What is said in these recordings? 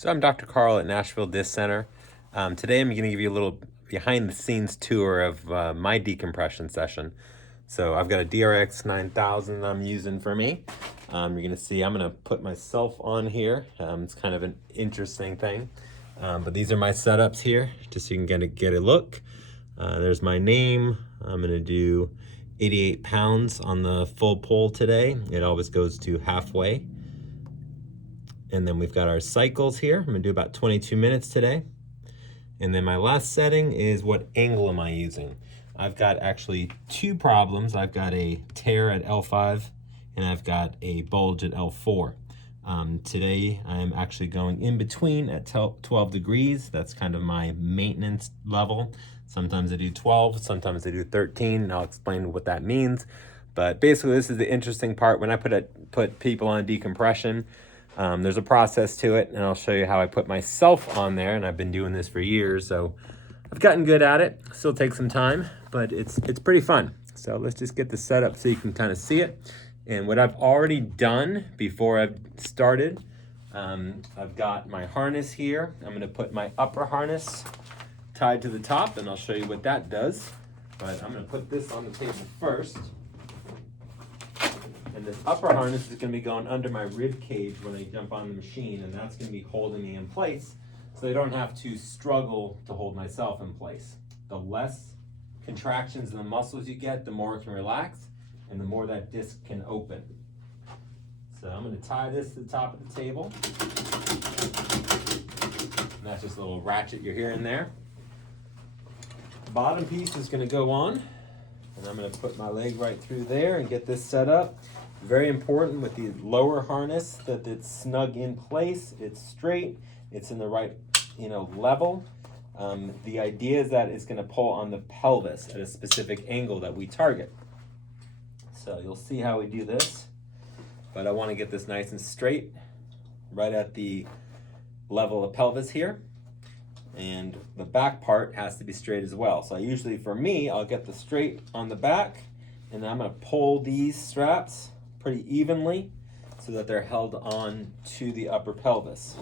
So I'm Dr. Carl at Nashville Disc Center. Today I'm going to give you a little behind the scenes tour of my decompression session. So I've got a DRX 9000 I'm using for me. You're going to see I'm going to put myself on here. It's kind of an interesting thing. But these are my setups here, just so you can get a look. There's my name. I'm going to do 88 pounds on the full pull today. It always goes to halfway. And then we've got our cycles here. I'm gonna do about 22 minutes today. And then my last setting is what angle am I using? I've got actually two problems. I've got a tear at L5 and I've got a bulge at L4. Today I'm actually going in between at 12 degrees. That's kind of my maintenance level. Sometimes I do 12, sometimes I do 13, and I'll explain what that means. But basically this is the interesting part. When I put people on decompression, there's a process to it, and I'll show you how I put myself on there, and I've been doing this for years, so I've gotten good at it. Still takes some time, but it's pretty fun. So let's just get this set up so you can kind of see it. And what I've already done before I've started, I've got my harness here. I'm going to put my upper harness tied to the top, and I'll show you what that does. But I'm going to put this on the table first. And this upper harness is going to be going under my rib cage when I jump on the machine, and that's going to be holding me in place so I don't have to struggle to hold myself in place. The less contractions in the muscles you get, the more it can relax, and the more that disc can open. So I'm going to tie this to the top of the table. And that's just a little ratchet you're hearing there. The bottom piece is going to go on, and I'm going to put my leg right through there and get this set up. Very important with the lower harness that it's snug in place, it's straight, it's in the right level. The idea is that it's going to pull on the pelvis at a specific angle that we target. So you'll see how we do this, but I want to get this nice and straight right at the level of pelvis here. And the back part has to be straight as well. So usually for me, I'll get the straight on the back, and I'm going to pull these straps pretty evenly so that they're held on to the upper pelvis.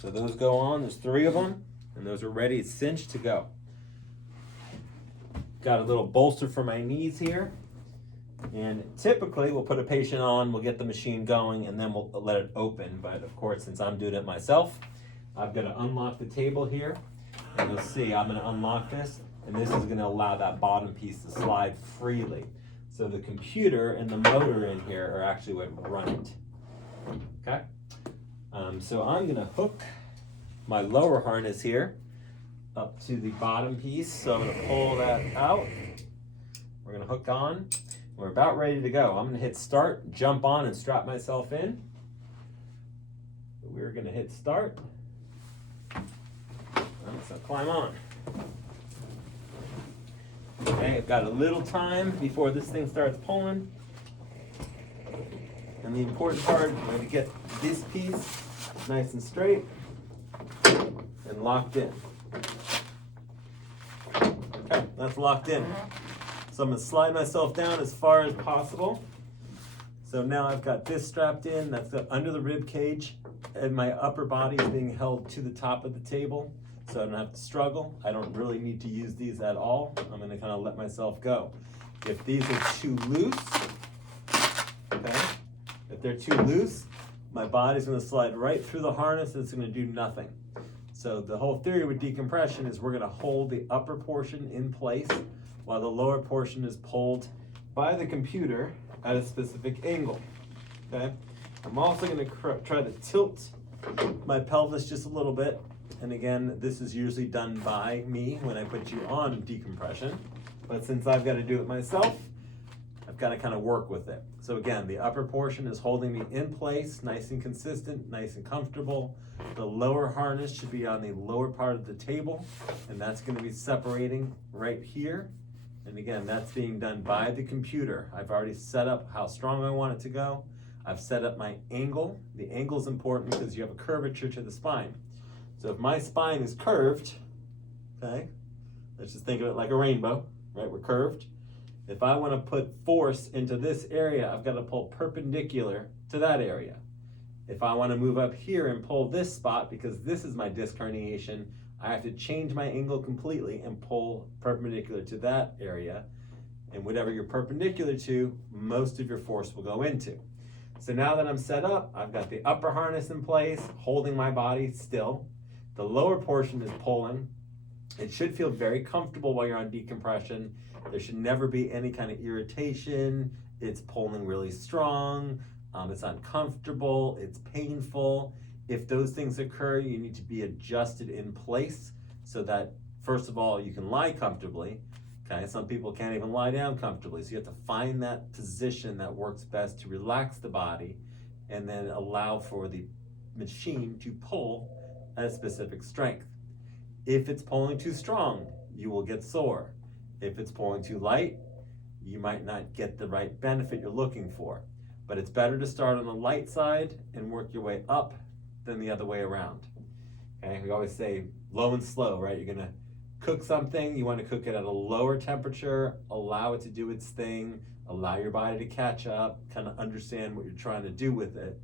So those go on, there's 3 of them, and those are ready, cinched to go. Got a little bolster for my knees here, and typically we'll put a patient on, we'll get the machine going, and then we'll let it open. But of course, since I'm doing it myself, I've got to unlock the table here, and you'll see I'm going to unlock this, and this is going to allow that bottom piece to slide freely. So the computer and the motor in here are actually what run it. Okay? So I'm going to hook my lower harness here up to the bottom piece. So I'm going to pull that out. We're going to hook on. We're about ready to go. I'm going to hit start, jump on, and strap myself in. So we're going to hit start. So climb on. Okay, I've got a little time before this thing starts pulling. And the important part is to get this piece nice and straight and locked in. Okay, that's locked in. So I'm going to slide myself down as far as possible. So now I've got this strapped in, that's under the rib cage, and my upper body is being held to the top of the table. So I don't have to struggle. I don't really need to use these at all. I'm going to kind of let myself go. If these are too loose, okay, if they're too loose, my body's going to slide right through the harness and it's going to do nothing. So the whole theory with decompression is we're going to hold the upper portion in place while the lower portion is pulled by the computer at a specific angle. Okay? I'm also going to try to tilt my pelvis just a little bit. And again, this is usually done by me when I put you on decompression. But since I've got to do it myself, I've got to kind of work with it. So again, the upper portion is holding me in place, nice and consistent, nice and comfortable. The lower harness should be on the lower part of the table, and that's going to be separating right here. And again, that's being done by the computer. I've already set up how strong I want it to go. I've set up my angle. The angle is important because you have a curvature to the spine. So if my spine is curved, okay, let's just think of it like a rainbow, right? We're curved. If I want to put force into this area, I've got to pull perpendicular to that area. If I want to move up here and pull this spot, because this is my disc herniation, I have to change my angle completely and pull perpendicular to that area. And whatever you're perpendicular to, most of your force will go into. So now that I'm set up, I've got the upper harness in place, holding my body still. The lower portion is pulling. It should feel very comfortable while you're on decompression. There should never be any kind of irritation. It's pulling really strong. It's uncomfortable. It's painful. If those things occur, you need to be adjusted in place so that, first of all, you can lie comfortably. Okay, some people can't even lie down comfortably. So you have to find that position that works best to relax the body and then allow for the machine to pull at a specific strength. If it's pulling too strong, you will get sore. If it's pulling too light, you might not get the right benefit you're looking for. But it's better to start on the light side and work your way up than the other way around. Okay, we always say low and slow, right? You're gonna cook something, you want to cook it at a lower temperature, allow it to do its thing, allow your body to catch up, kind of understand what you're trying to do with it.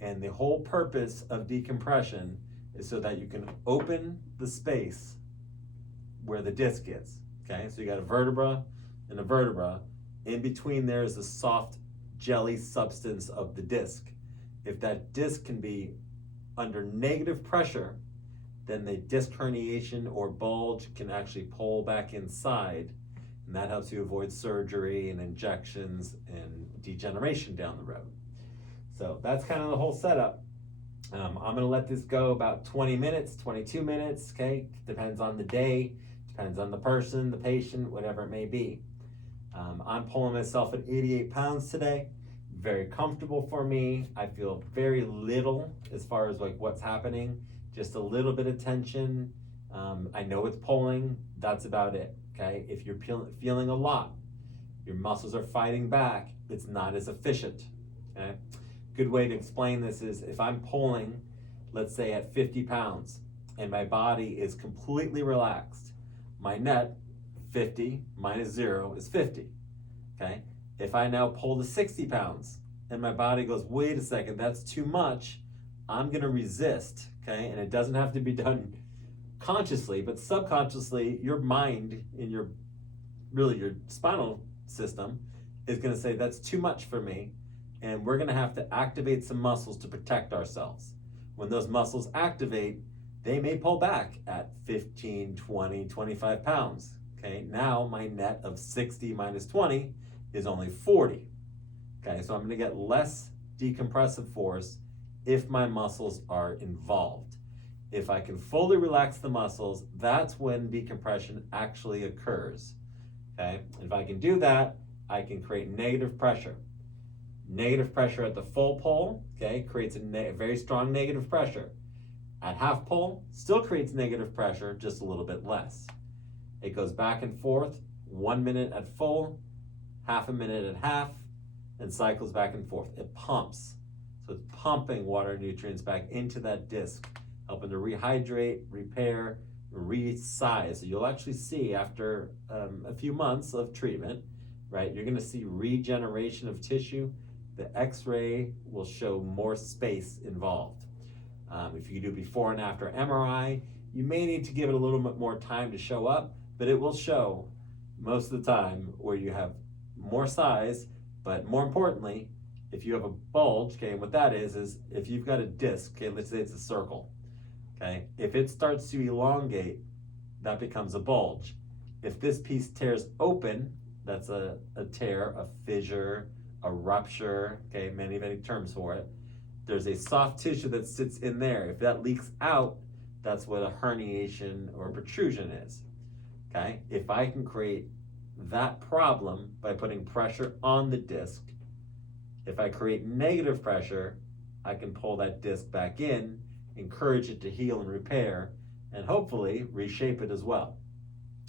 And the whole purpose of decompression is so that you can open the space where the disc is. Okay, so you got a vertebra and a vertebra. In between there is the soft jelly substance of the disc. If that disc can be under negative pressure, then the disc herniation or bulge can actually pull back inside, and that helps you avoid surgery and injections and degeneration down the road. So that's kind of the whole setup. I'm going to let this go about 20 minutes, 22 minutes, okay? Depends on the day, depends on the person, the patient, whatever it may be. I'm pulling myself at 88 pounds today. Very comfortable for me. I feel very little as far as like what's happening. Just a little bit of tension. I know it's pulling. That's about it. Okay. If you're feeling a lot, your muscles are fighting back, it's not as efficient. Okay. Good way to explain this is if I'm pulling, let's say at 50 pounds, and my body is completely relaxed, my net 50 minus 0 is 50. Okay. If I now pull to 60 pounds and my body goes, wait a second, that's too much, I'm going to resist. Okay, and it doesn't have to be done consciously, but subconsciously, your mind and your spinal system is going to say that's too much for me, and we're going to have to activate some muscles to protect ourselves. When those muscles activate, they may pull back at 15, 20, 25 pounds. Okay, now my net of 60 minus 20 is only 40. Okay, so I'm going to get less decompressive force if my muscles are involved. If I can fully relax the muscles, that's when decompression actually occurs. Okay? If I can do that, I can create negative pressure. Negative pressure at the full pull, okay, creates a very strong negative pressure. At half pull, still creates negative pressure, just a little bit less. It goes back and forth, 1 minute at full, half a minute at half, and cycles back and forth. It pumps. So it's pumping water nutrients back into that disc, helping to rehydrate, repair, resize. So you'll actually see after a few months of treatment, right, you're gonna see regeneration of tissue. The x-ray will show more space involved. If you do before and after MRI, you may need to give it a little bit more time to show up, but it will show most of the time where you have more size, but more importantly, if you have a bulge, okay, and what that is if you've got a disc, okay, let's say it's a circle, okay, if it starts to elongate, that becomes a bulge. If this piece tears open, that's a tear, a fissure, a rupture, okay, many terms for it. There's a soft tissue that sits in there. If that leaks out, that's what a herniation or protrusion is, okay? If I can create that problem by putting pressure on the disc, if I create negative pressure, I can pull that disc back in, encourage it to heal and repair, and hopefully reshape it as well.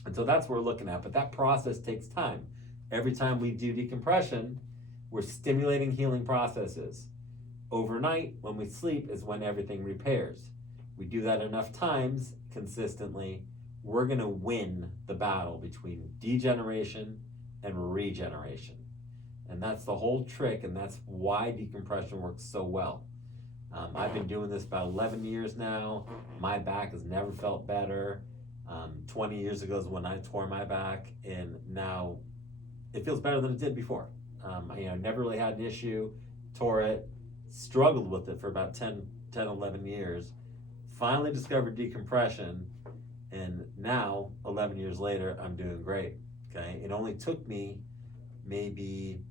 And so that's what we're looking at, but that process takes time. Every time we do decompression, we're stimulating healing processes. Overnight, when we sleep, is when everything repairs. We do that enough times, consistently, we're gonna win the battle between degeneration and regeneration. And that's the whole trick, and that's why decompression works so well. I've been doing this about 11 years now. My back has never felt better. 20 years ago is when I tore my back, and now it feels better than it did before. Never really had an issue, tore it, struggled with it for about 11 years, finally discovered decompression, and now, 11 years later, I'm doing great, okay? It only took me maybe,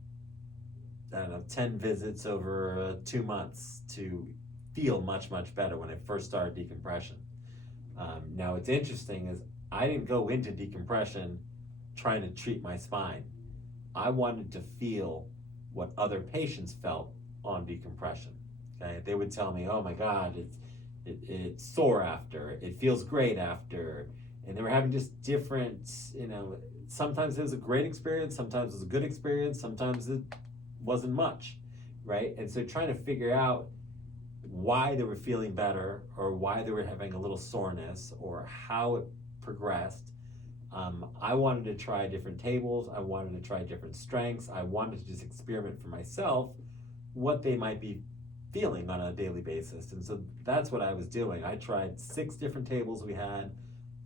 I don't know, 10 visits over 2 months to feel much, much better when I first started decompression. Now, what's interesting is I didn't go into decompression trying to treat my spine. I wanted to feel what other patients felt on decompression. Okay, they would tell me, "Oh my God, it's sore after. It feels great after," and they were having just different. Sometimes it was a great experience, sometimes it was a good experience, sometimes it wasn't much, right? And so trying to figure out why they were feeling better, or why they were having a little soreness, or how it progressed. I wanted to try different tables. I wanted to try different strengths. I wanted to just experiment for myself what they might be feeling on a daily basis. And so that's what I was doing. I tried 6 different tables we had,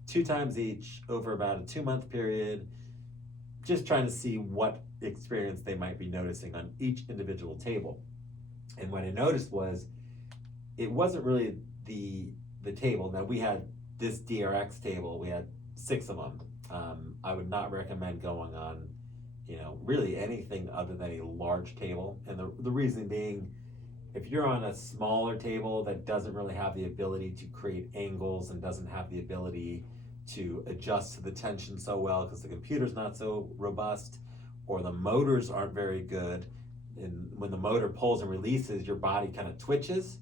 2 times each over about a 2-month period, just trying to see what experience they might be noticing on each individual table. And what I noticed was it wasn't really the table. Now, we had this DRX table. We had 6 of them. I would not recommend going on, really anything other than a large table. And the reason being, if you're on a smaller table that doesn't really have the ability to create angles and doesn't have the ability to adjust to the tension so well because the computer's not so robust, or the motors aren't very good, and when the motor pulls and releases, your body kind of twitches.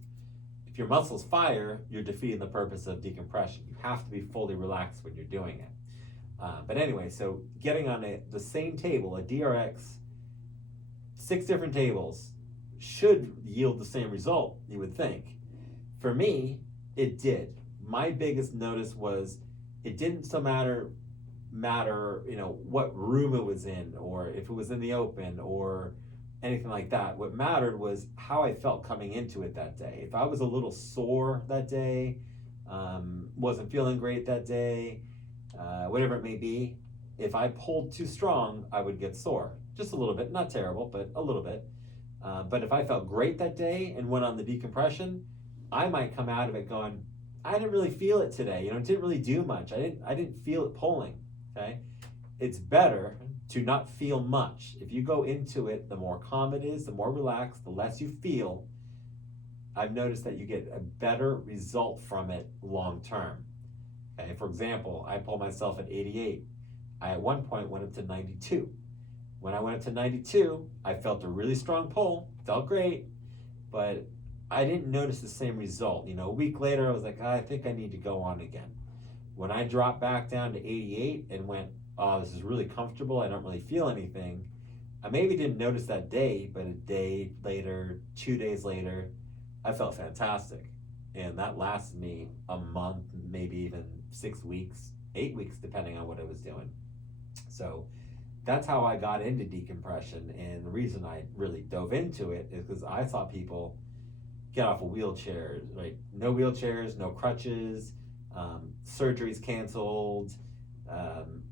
If your muscles fire, you're defeating the purpose of decompression. You have to be fully relaxed when you're doing it. But anyway, so getting on the same table, a DRX, 6 different tables, should yield the same result, you would think. For me, it did. My biggest notice was it didn't so matter, what room it was in, or if it was in the open, or anything like that. What mattered was how I felt coming into it that day. If I was a little sore that day, wasn't feeling great that day, whatever it may be, if I pulled too strong, I would get sore. Just a little bit, not terrible, but a little bit. But if I felt great that day and went on the decompression, I might come out of it going, I didn't really feel it today. It didn't really do much. I didn't feel it pulling. Okay, it's better to not feel much. If you go into it, the more calm it is, the more relaxed, the less you feel. I've noticed that you get a better result from it long term. Okay, for example, I pulled myself at 88. I at one point went up to 92. When I went up to 92, I felt a really strong pull, felt great, but I didn't notice the same result. A week later, I was like, I think I need to go on again. When I dropped back down to 88 and went, oh, this is really comfortable, I don't really feel anything, I maybe didn't notice that day, but a day later, 2 days later, I felt fantastic. And that lasted me a month, maybe even 6 weeks, 8 weeks, depending on what I was doing. So that's how I got into decompression. And the reason I really dove into it is because I saw people get off of wheelchairs, right? No wheelchairs, no crutches, surgeries canceled,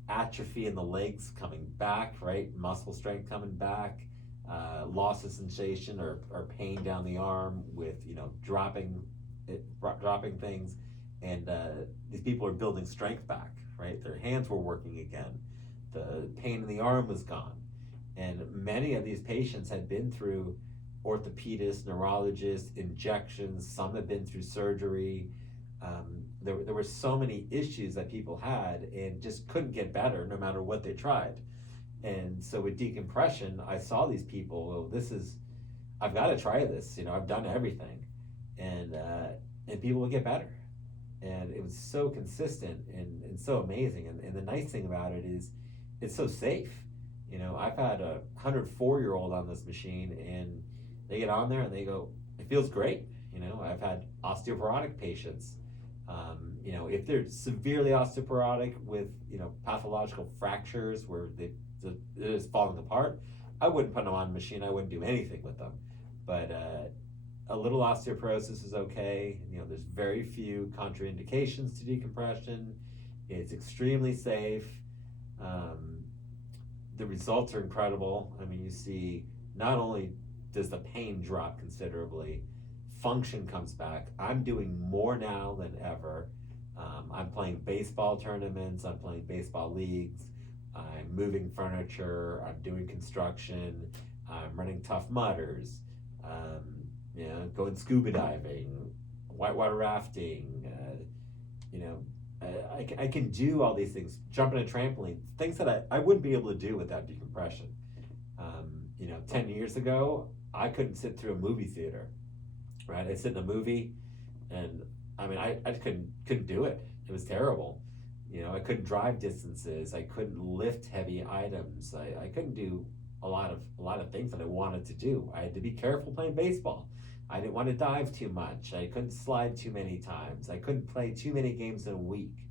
atrophy in the legs coming back, right? Muscle strength coming back, loss of sensation or pain down the arm with, dropping things. And these people are building strength back, right? Their hands were working again. The pain in the arm was gone. And many of these patients had been through orthopedists, neurologists, injections. Some had been through surgery. There were so many issues that people had and just couldn't get better no matter what they tried. And so with decompression, I saw these people, I've got to try this. I've done everything. And people would get better. And it was so consistent and so amazing. And the nice thing about it is it's so safe. I've had a 104-year-old on this machine, and they get on there and they go, it feels great. I've had osteoporotic patients. If they're severely osteoporotic with, pathological fractures where it is falling apart, I wouldn't put them on a machine. I wouldn't do anything with them. But a little osteoporosis is okay. There's very few contraindications to decompression. It's extremely safe. Um, the results are incredible. I mean, you see, not only does the pain drop considerably, function comes back. I'm doing more now than ever. I'm playing baseball tournaments, I'm playing baseball leagues, I'm moving furniture, I'm doing construction, I'm running Tough Mudders, going scuba diving, whitewater rafting, I can do all these things, jump in a trampoline, things that I wouldn't be able to do without decompression. 10 years ago, I couldn't sit through a movie theater, right? I'd sit in a movie and I just couldn't do it. It was terrible. I couldn't drive distances. I couldn't lift heavy items. I couldn't do a lot of things that I wanted to do. I had to be careful playing baseball. I didn't want to dive too much. I couldn't slide too many times. I couldn't play too many games in a week.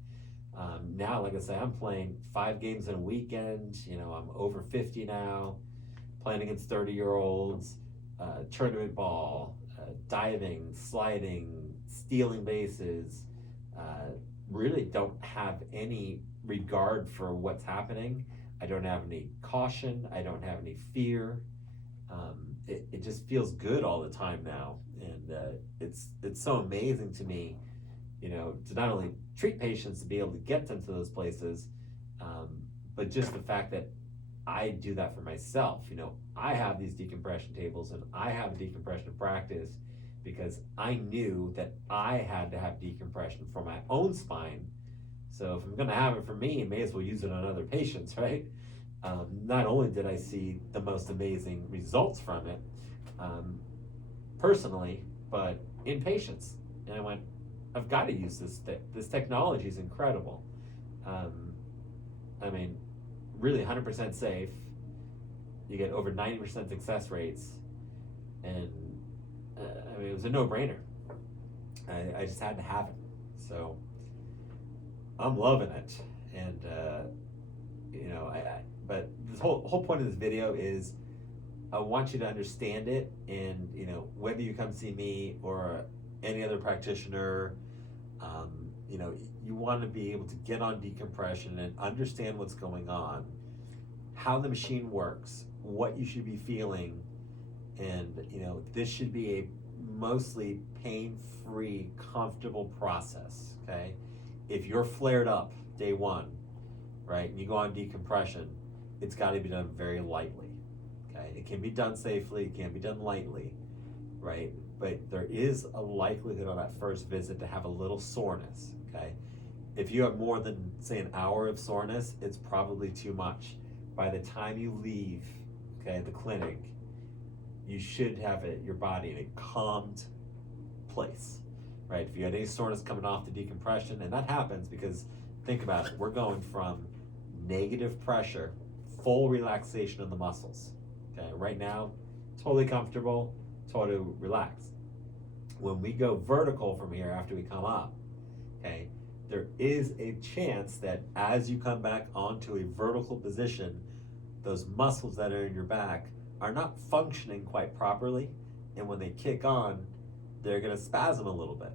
Now, like I say, I'm playing 5 games in a weekend. I'm over 50 now, playing against 30-year-olds, tournament ball, diving, sliding, stealing bases. Really don't have any regard for what's happening. I don't have any caution. I don't have any fear. It just feels good all the time now, and it's so amazing to me, to not only treat patients, to be able to get them to those places, but just the fact that I do that for myself. I have these decompression tables and I have a decompression practice because I knew that I had to have decompression for my own spine. So if I'm going to have it for me, I may as well use it on other patients, right? Not only did I see the most amazing results from it personally, but in patients. And I went, I've got to use this. This technology is incredible. Really 100% safe. You get over 90% success rates. And it was a no-brainer. I just had to have it. So I'm loving it. And, but this whole point of this video is I want you to understand it, and whether you come see me or any other practitioner, you want to be able to get on decompression and understand what's going on, how the machine works, what you should be feeling, and this should be a mostly pain-free, comfortable process. Okay, if you're flared up day one, right, and you go on decompression, it's got to be done very lightly. Okay, it can be done safely, it can be done lightly, right? But there is a likelihood on that first visit to have a little soreness. Okay, if you have more than, say, an hour of soreness, it's probably too much. By the time you leave, okay, the clinic, you should have your body in a calmed place, right? If you had any soreness coming off the decompression, and that happens because, think about it, we're going from negative pressure, full relaxation of the muscles. Okay, right now, totally comfortable, totally relaxed. When we go vertical from here after we come up, okay, there is a chance that as you come back onto a vertical position, those muscles that are in your back are not functioning quite properly, and when they kick on, they're going to spasm a little bit.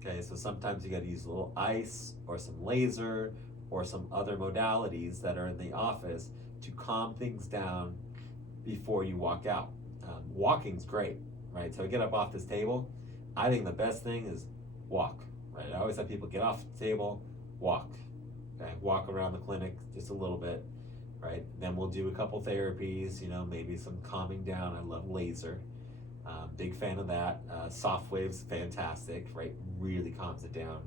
Okay, so sometimes you got to use a little ice or some laser or some other modalities that are in the office to calm things down before you walk out. Walking's great, right? So I get up off this table. I think the best thing is walk, right? I always have people get off the table, walk. Okay, walk around the clinic just a little bit, right? Then we'll do a couple therapies, maybe some calming down. I love laser. Big fan of that. Soft waves, fantastic, right? Really calms it down.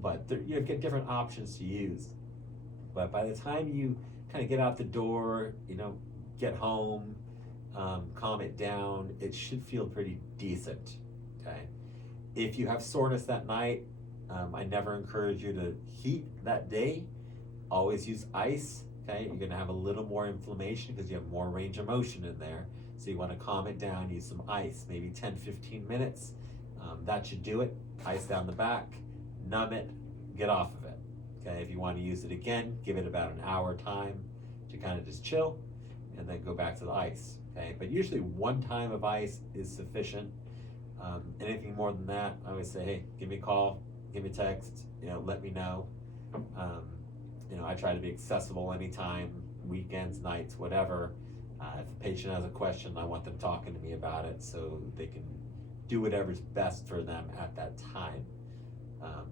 But you get different options to use. But by the time you kind of get out the door, get home, calm it down, it should feel pretty decent, okay? If you have soreness that night, I never encourage you to heat that day. Always use ice, okay? You're gonna have a little more inflammation because you have more range of motion in there. So you wanna calm it down, use some ice, maybe 10, 15 minutes. That should do it. Ice down the back, numb it, get off of it, okay? If you wanna use it again, give it about an hour time to kind of just chill, and then go back to the ice. Okay, but usually 1 time of ice is sufficient. Anything more than that, I always say, hey, give me a call, give me a text, let me know. I try to be accessible anytime, weekends, nights, whatever. If the patient has a question, I want them talking to me about it so they can do whatever's best for them at that time.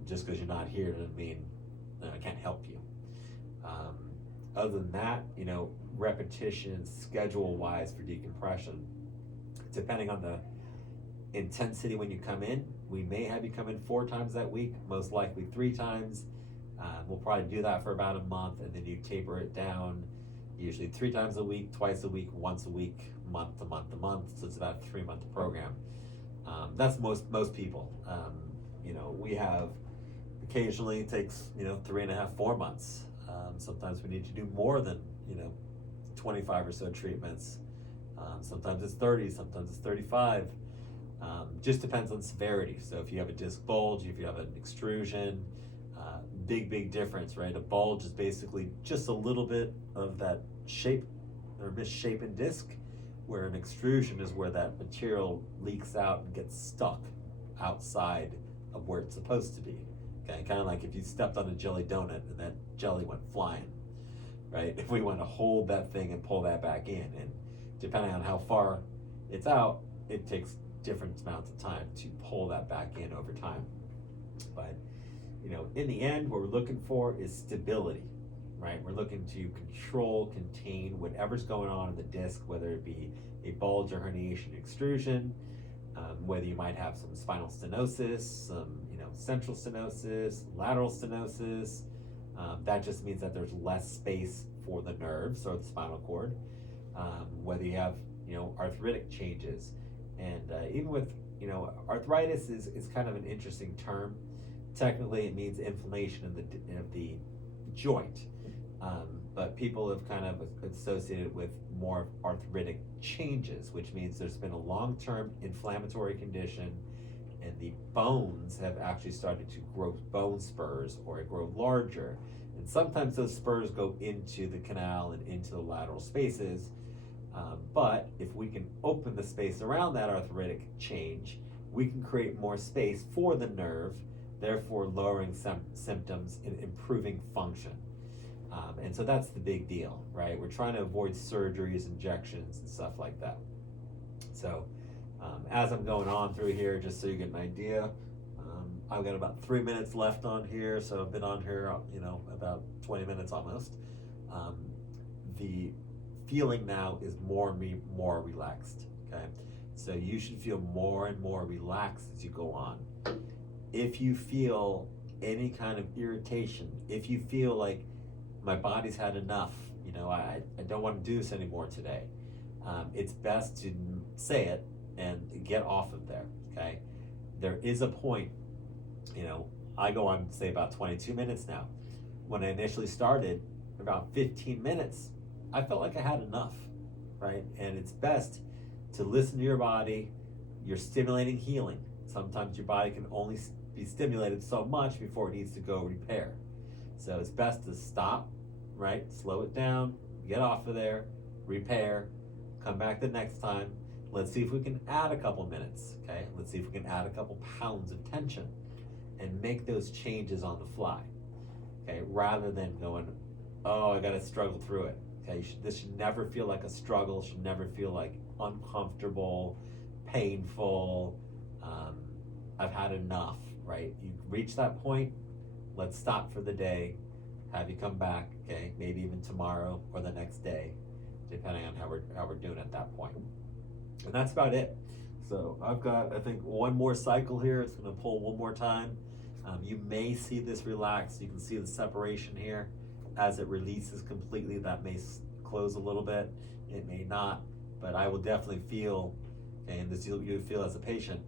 Just because you're not here doesn't mean I can't help you. Other than that, repetition, schedule-wise for decompression, depending on the intensity when you come in, we may have you come in 4 times that week, most likely 3 times. We'll probably do that for about a month, and then you taper it down, usually 3 times a week, twice a week, once a week, month to month to month. So it's about a 3-month program. That's most people. We have occasionally it takes 3.5, 4 months. Sometimes we need to do more than 25 or so treatments. Sometimes it's 30, sometimes it's 35. Just depends on severity. So if you have a disc bulge, if you have an extrusion, big difference, right? A bulge is basically just a little bit of that shape or misshapen disc, where an extrusion is where that material leaks out and gets stuck outside of where it's supposed to be. Okay, kind of like if you stepped on a jelly donut and that jelly went flying, right? If we want to hold that thing and pull that back in, and depending on how far it's out, it takes different amounts of time to pull that back in over time. But in the end, what we're looking for is stability, right? We're looking to control, contain whatever's going on in the disc, whether it be a bulge or herniation extrusion, whether you might have some spinal stenosis, some central stenosis, lateral stenosis. That just means that there's less space for the nerves or the spinal cord. Whether you have arthritic changes, and even with arthritis is kind of an interesting term. Technically, it means inflammation of the joint, but people have kind of associated with more arthritic changes, which means there's been a long-term inflammatory condition, and the bones have actually started to grow bone spurs or grow larger. And sometimes those spurs go into the canal and into the lateral spaces. But if we can open the space around that arthritic change, we can create more space for the nerve, therefore lowering some symptoms and improving function. And so that's the big deal, right? We're trying to avoid surgeries, injections, and stuff like that. So as I'm going on through here, just so you get an idea, I've got about 3 minutes left on here, so I've been on here, about 20 minutes almost. The feeling now is more relaxed, okay? So you should feel more and more relaxed as you go on. If you feel any kind of irritation, if you feel like my body's had enough, I don't want to do this anymore today, it's best to say it and get off of there, okay? There is a point, I go on, say, about 22 minutes now. When I initially started, about 15 minutes, I felt like I had enough, right? And it's best to listen to your body. You're stimulating healing. Sometimes your body can only be stimulated so much before it needs to go repair. So it's best to stop, right? Slow it down, get off of there, repair, come back the next time. Let's see if we can add a couple minutes, okay? Let's see if we can add a couple pounds of tension and make those changes on the fly, okay? Rather than going, oh, I gotta struggle through it, okay? This should never feel like a struggle, should never feel like uncomfortable, painful, I've had enough, right? You reach that point, let's stop for the day, have you come back, okay? Maybe even tomorrow or the next day, depending on how we're doing at that point. And that's about it. So I've got, I think, one more cycle here. It's gonna pull one more time. You may see this relax. You can see the separation here. As it releases completely, that may close a little bit. It may not, but I will definitely feel, okay, and this you feel as a patient.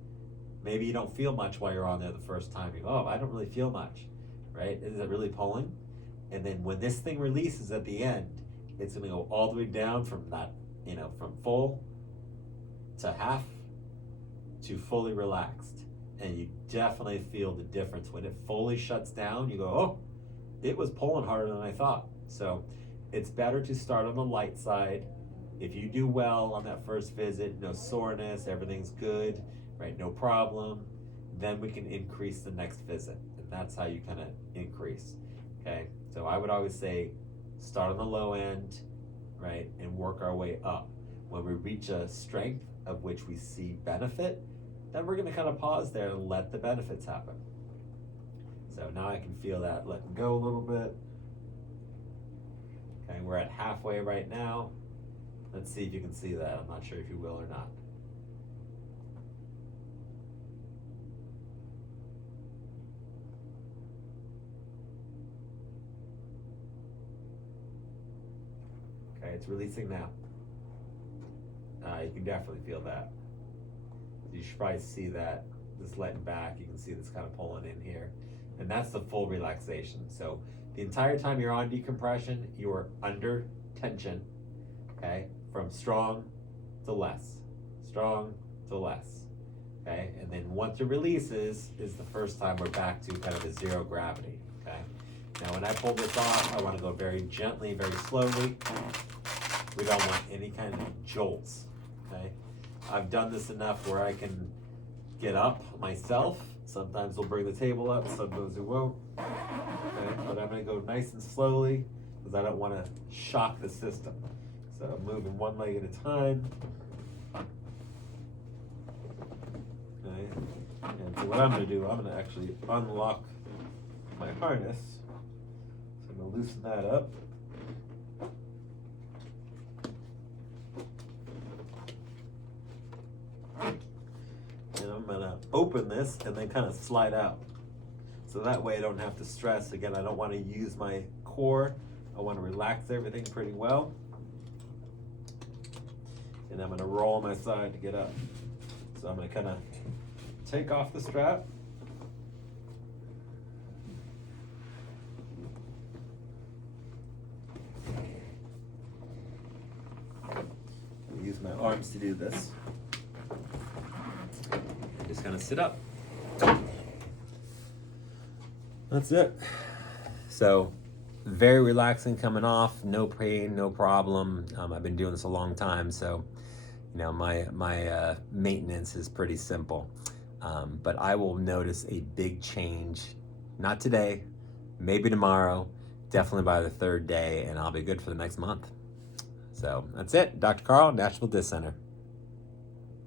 Maybe you don't feel much while you're on there the first time. You go, oh, I don't really feel much, right? Is it really pulling? And then when this thing releases at the end, it's gonna go all the way down from that, from full to half to fully relaxed. And you definitely feel the difference. When it fully shuts down, you go, oh, it was pulling harder than I thought. So it's better to start on the light side, If you do well on that first visit, no soreness, everything's good, right, no problem, then we can increase the next visit. And that's how you kind of increase, okay? So I would always say start on the low end, right, and work our way up. When we reach a strength of which we see benefit, then we're gonna kind of pause there and let the benefits happen. So now I can feel that letting go a little bit. Okay, we're at halfway right now. Let's see if you can see that. I'm not sure if you will or not. Okay, it's releasing now. You can definitely feel that. You should probably see that, this letting back. You can see this kind of pulling in here. And that's the full relaxation. So the entire time you're on decompression, you're under tension, okay? From strong to less, strong to less, okay? And then once it releases is the first time we're back to kind of a zero gravity, okay? Now when I pull this off, I wanna go very gently, very slowly. We don't want any kind of jolts, okay? I've done this enough where I can get up myself. Sometimes we'll bring the table up, sometimes we won't. Okay? But I'm gonna go nice and slowly because I don't wanna shock the system. So I'm moving one leg at a time. Okay? And so what I'm gonna do, I'm gonna actually unlock my harness. So I'm gonna loosen that up. And I'm gonna open this and then kind of slide out. So that way I don't have to stress. Again, I don't want to use my core. I want to relax everything pretty well. And I'm gonna roll on my side to get up. So I'm gonna kind of take off the strap. Use my arms to do this. Just kind of sit up. That's it. So very relaxing coming off, no pain, no problem. I've been doing this a long time, so you know my maintenance is pretty simple. But I will notice a big change, not today, maybe tomorrow, definitely by the third day, and I'll be good for the next month. So that's it. Dr. Carl, Nashville Disc Center.